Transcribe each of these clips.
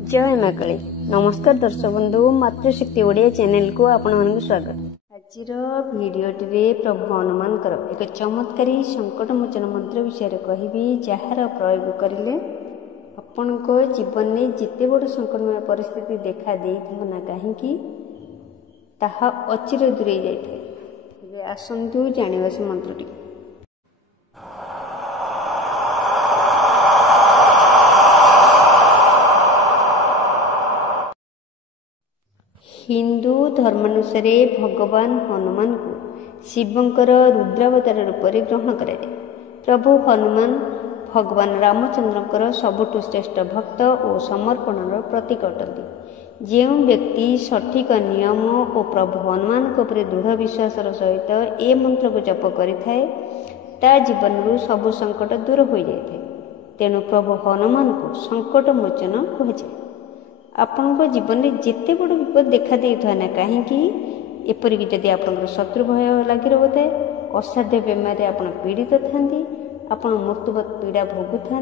जय माँ काली। नमस्कार दर्शक बंधु, मातृशक्ति ओडिया चैनल को आपण मानक स्वागत। आज भिडियोटी प्रभु हनुमान एक चमत्कारी संकट मोचन मंत्र विषय कहबी, जार प्रयोग करें आपण जीवन में जिते बड़ संकटमय परिस्थिति देखा दे ना कहीं ताहा अचिर दूरे जाए। आसतु जानिबा से मंत्रटी। हिंदू धर्मानुसार भगवान हनुमान को शिवंकर रुद्रावतार रूप में ग्रहण कराए। प्रभु हनुमान भगवान रामचंद्रकर सबुठ श्रेष्ठ भक्त और समर्पणर प्रतीक अटंती। जो व्यक्ति सठिक नियम और प्रभु हनुमान दृढ़ विश्वास सहित ए मंत्र को जप करें जीवन सबु संकट दूर हो जाए। तेणु प्रभु हनुमान को संकट मोचन कहुए। आपण जीवन में जिते बड़ विपद देखा देता ना कहीं एपरिक जदि आप शत्रु भय लगी रोथे, असाध्य बेमारी आप पीड़ित था, आपण मृत्युवत पीड़ा भोगु था,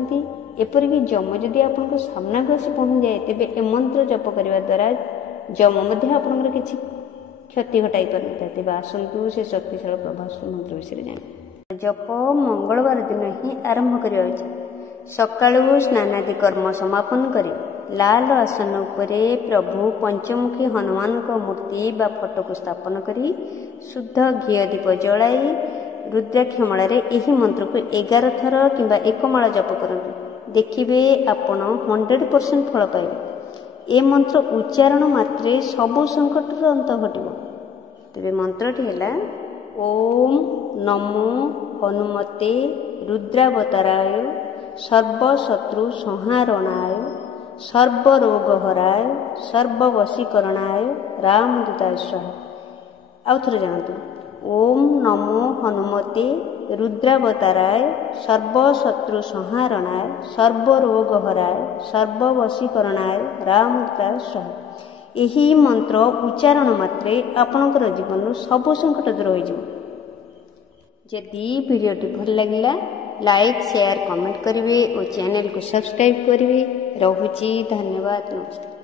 एपरिक जम जदि आप सामना को आसी पहुँच जाए तेज ए मंत्र जप करने द्वारा जम आपंकर किसी क्षति घटाई पार था। तेज आसतु से शक्तिशाली प्रभावशाली मंत्र विषय जान। जप मंगलवार दिन ही आरंभ कर सकाळु स्नानादि कर्म समापन करी लाल आसन उपरे प्रभु पंचमुखी हनुमान मूर्ति बा फोटो को स्थापन करी शुद्ध घी दीप जलाई रुद्राक्ष माल यही मंत्र को 11 थर किंबा 1 माला जप करंतु। देखिबे आपण 100% फल पाइबे। ए मंत्र उच्चारण मात्रे सबु संकटर अंत घटिबो। तेबे मंत्रटी हैला ओम नमो हनुमते रुद्रावताराय सर्वशत्रु संहारणाय सर्वरोगहराय सर्ववशीकरणाय रामदूताय स्वाहा। आउ थरे जानतु ओम नमो हनुमते रुद्रावताराय सर्वशत्रु संहारणाय सर्वरोगहराय सर्ववशीकरणाय रामदूताय स्वाहा। यही मंत्र उच्चारण मात्रे आपणकर जीवन सबु संकट दूर हो। जदि वीडियोटी भल लगिला लाइक शेयर कमेंट करेंगे और चैनल को सब्सक्राइब करेंगे। रहुची धन्यवाद, नमस्कार।